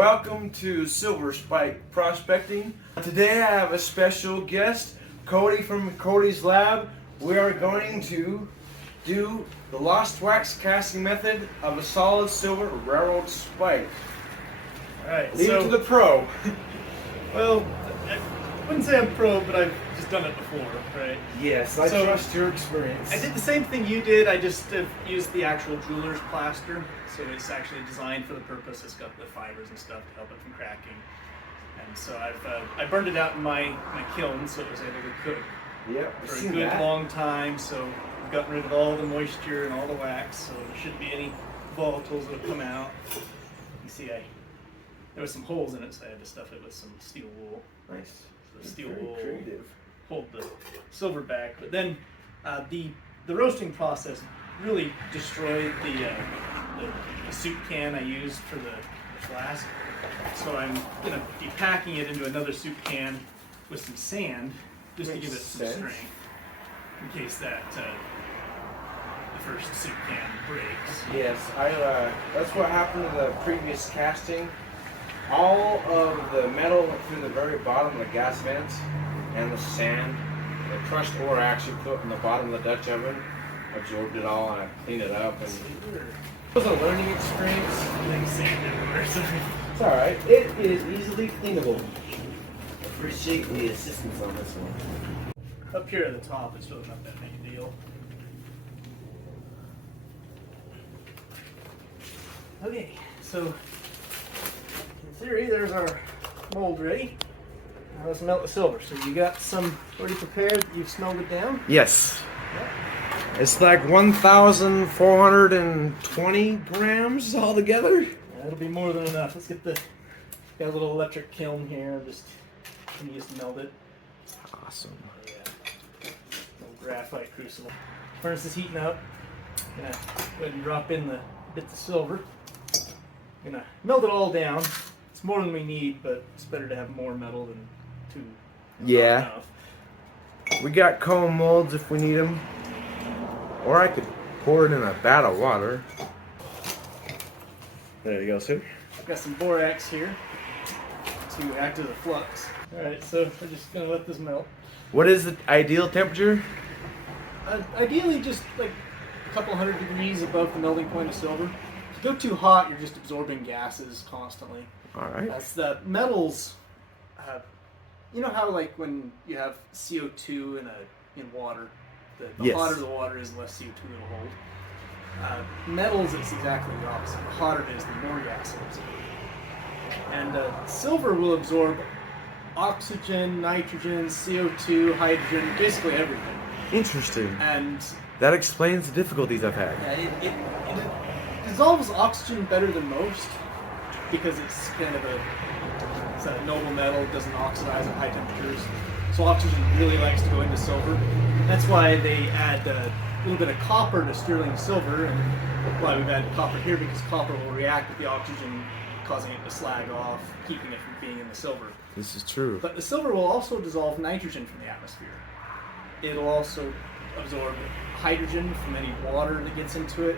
Welcome to Silver Spike Prospecting. Today I have a special guest, Cody from Cody'sLab. We are going to do the lost wax casting method of a solid silver railroad spike. Alright, Leave it to the pro. Well, I wouldn't say I'm pro, but I've just done it before, right? Yes, I trust your experience. I did the same thing you did. I just used the actual jeweler's plaster, so it's actually designed for the purpose. It's got the fibers and stuff to help it from cracking. And so I burned it out in my kiln, so it was able to cook for a good long time. So I've gotten rid of all the moisture and all the wax, so there shouldn't be any volatiles that have come out. You see, there was some holes in it, so I had to stuff it with some steel wool. Nice. So the steel wool hold the silver back, but then the roasting process really destroyed the soup can I used for the flask. So I'm gonna be packing it into another soup can with some sand just to give it some strength in case that the first soup can breaks. Yes, that's what happened to the previous casting. All of the metal went through the very bottom of the gas vents and the sand. The crushed borax you put in the bottom of the Dutch oven absorbed it all and I cleaned it up. And it was a learning experience. Like sand everywhere. It's alright. It is easily cleanable. Appreciate the assistance on this one. Up here at the top, it's really not that big a deal. Okay, so in theory, there's our mold ready. Now let's melt the silver. So you got some already prepared. You've smelled it down. Yes. Yeah. It's like 1,420 grams altogether. Yeah, it'll be more than enough. Let's get got a little electric kiln here. I'm just gonna use to melt it. Awesome. Yeah. Little graphite crucible. Furnace is heating up. Gonna go ahead and drop in the bits of silver. Gonna melt it all down. It's more than we need, but it's better to have more metal than too. Yeah. Enough. We got cone molds if we need them. Or I could pour it in a vat of water. There you go, sir. I've got some borax here to act as a flux. Alright, so we're just gonna let this melt. What is the ideal temperature? Ideally just like a couple hundred degrees above the melting point of silver. If you go too hot, you're just absorbing gases constantly. Alright. That's the metals. You know how like when you have CO2 in water, the Yes. hotter the water is, the less CO2 it'll hold. Metals, it's exactly the opposite. The hotter it is, the more gas it absorbs. And silver will absorb oxygen, nitrogen, CO2, hydrogen, basically everything. Interesting. And That explains the difficulties I've had. it dissolves oxygen better than most because it's kind of a noble metal. It doesn't oxidize at high temperatures. So oxygen really likes to go into silver. That's why they add a little bit of copper to sterling silver, and why we've added copper here, because copper will react with the oxygen, causing it to slag off, keeping it from being in the silver. This is true. But the silver will also dissolve nitrogen from the atmosphere. It'll also absorb hydrogen from any water that gets into it,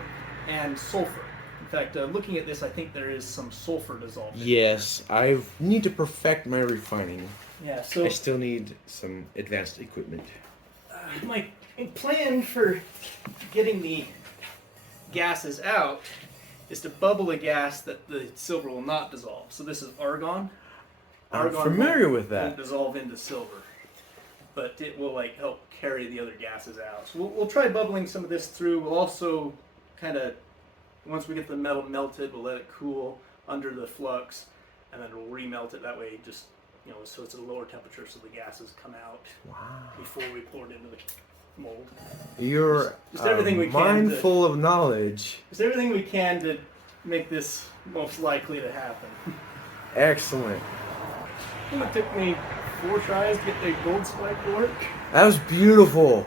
and sulfur. In fact, looking at this, I think there is some sulfur dissolved in Yes, I need to perfect my refining. Yeah, so I still need some advanced equipment. my plan for getting the gases out is to bubble a gas that the silver will not dissolve. So this is argon. I'm familiar with that. Won't dissolve into silver, but it will like help carry the other gases out. So we'll try bubbling some of this through. We'll also kind of, once we get the metal melted, we'll let it cool under the flux, and then we'll remelt it that way. Just so it's at a lower temperature, so the gases come out before we pour it into the mold. You're just everything we can mindful of knowledge. Just everything we can to make this most likely to happen. Excellent. I think it took me 4 tries to get the gold spike to work. That was beautiful.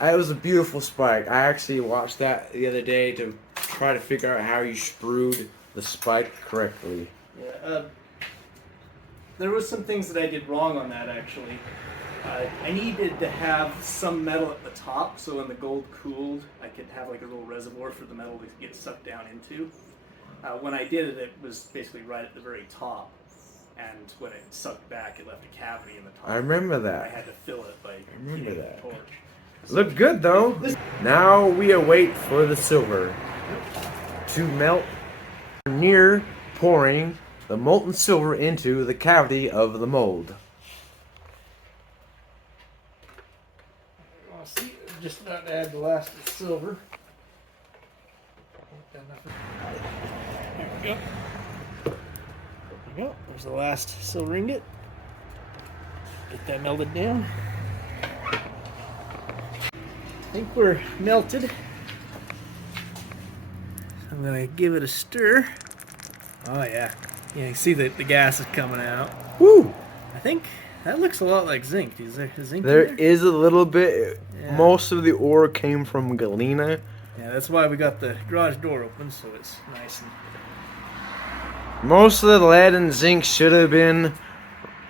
That was a beautiful spike. I actually watched that the other day to try to figure out how you sprued the spike correctly. Yeah, there was some things that I did wrong on that actually. I needed to have some metal at the top, so when the gold cooled, I could have like a little reservoir for the metal to get sucked down into. When I did it, it was basically right at the very top, and when it sucked back, it left a cavity in the top. I remember that. I had to fill it by heating the torch. Look good though. Now we await for the silver to melt. Near pouring the molten silver into the cavity of the mold. I'll see, just about to add the last of the silver. Here we go. There we go. There's the last silver ingot. Get that melted down. I think we're melted. I'm gonna give it a stir. Oh yeah. Yeah, you can see that the gas is coming out. Woo! I think that looks a lot like zinc. Is there zinc There in there? is a little bit. Yeah. Most of the ore came from galena. Yeah, that's why we got the garage door open, so it's nice and... Most of the lead and zinc should have been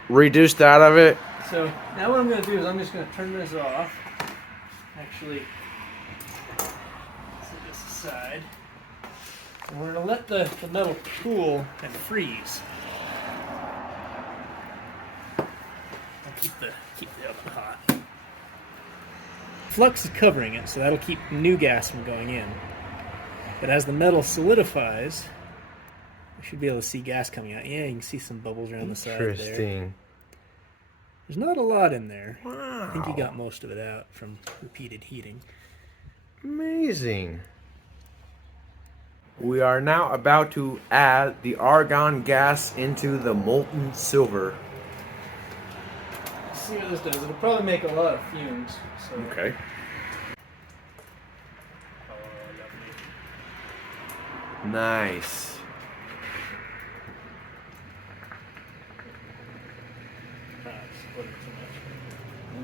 reduced out of it. So now what I'm going to do is I'm just going to turn this off. Actually, set this aside. And we're going to let the metal cool and freeze. I'll keep the oven hot. Flux is covering it, so that'll keep new gas from going in. But as the metal solidifies, we should be able to see gas coming out. Yeah, you can see some bubbles around the side there. Interesting. There's not a lot in there. Wow. I think you got most of it out from repeated heating. Amazing. We are now about to add the argon gas into the molten silver. Let's see what this does. It'll probably make a lot of fumes. So. Okay. Oh, lovely. Nice. Split it too much.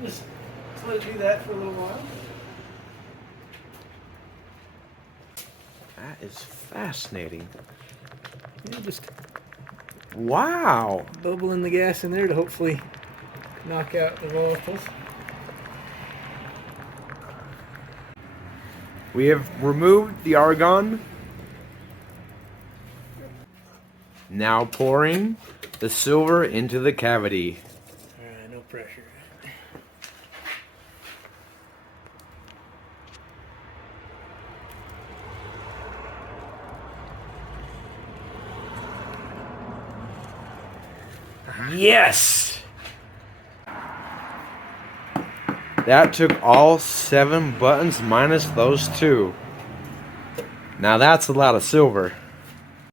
Just let it do that for a little while. That is fascinating. Yeah, just Wow. bubbling the gas in there to hopefully knock out the volatiles. We have removed the argon. Now pouring the silver into the cavity. Alright, no pressure. Yes! That took all 7 buttons minus those 2. Now that's a lot of silver.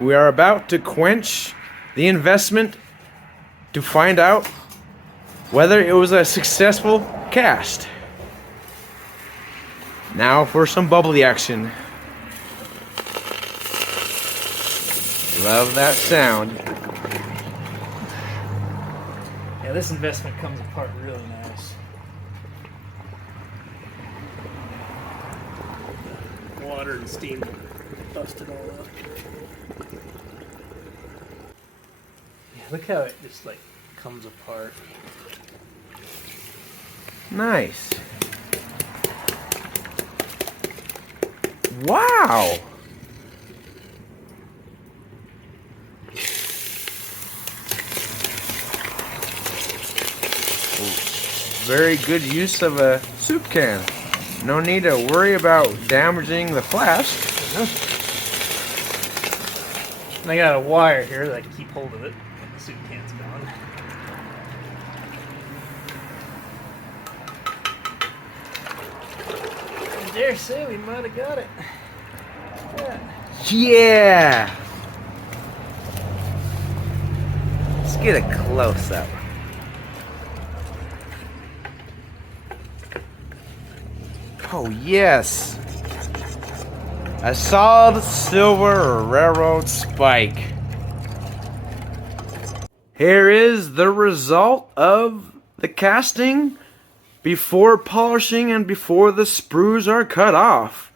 We are about to quench the investment to find out whether it was a successful cast. Now for some bubbly action. Love that sound. Yeah, this investment comes apart really nice. The water and steam bust it all up. Yeah, look how it just like comes apart. Nice. Wow. Very good use of a soup can. No need to worry about damaging the flask. And I got a wire here that I can keep hold of it when the soup can's gone. I dare say we might have got it. Yeah. Let's get a close up. Oh yes. A solid silver railroad spike. Here is the result of the casting before polishing and before the sprues are cut off.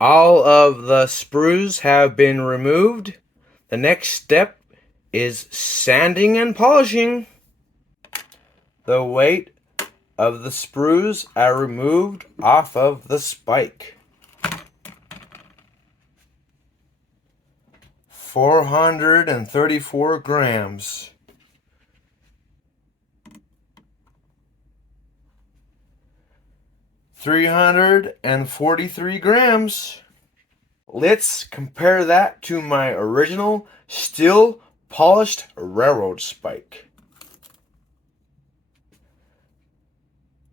All of the sprues have been removed. The next step is sanding and polishing. The weight of the sprues are removed off of the spike. 434 grams. 343 grams. Let's compare that to my original steel polished railroad spike.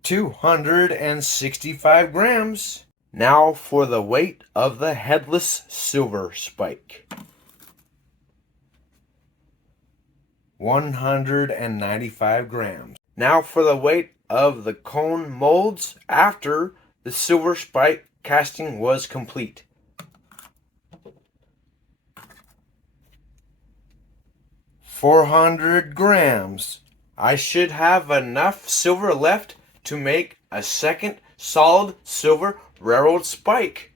265 grams. Now for the weight of the headless silver spike. 195 grams. Now for the weight of the cone molds after the silver spike casting was complete. 400 grams. I should have enough silver left to make a second solid silver railroad spike.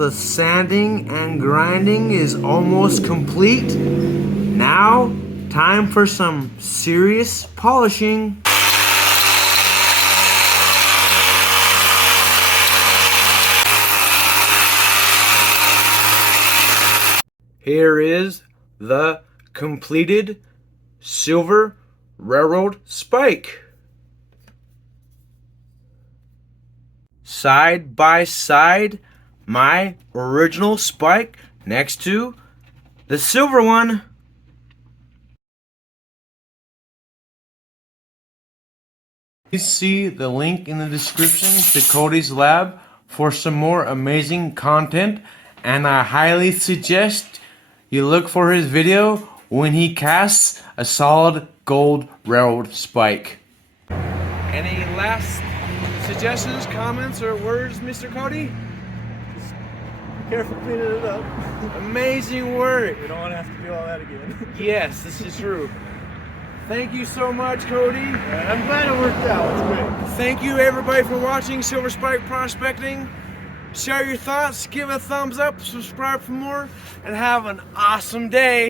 The sanding and grinding is almost complete. Now, time for some serious polishing. Here is the completed silver railroad spike. Side by side, my original spike next to the silver one. Please see the link in the description to Cody's Lab for some more amazing content, and I highly suggest you look for his video when he casts a solid gold railroad spike. Any last suggestions, comments, or words, Mr. Cody? Careful cleaning it up. Amazing work. We don't want to have to do all that again. Yes, this is true. Thank you so much, Cody. I'm glad it worked out. It's great. Thank you, everybody, for watching Silver Spike Prospecting. Share your thoughts, give a thumbs up, subscribe for more, and have an awesome day.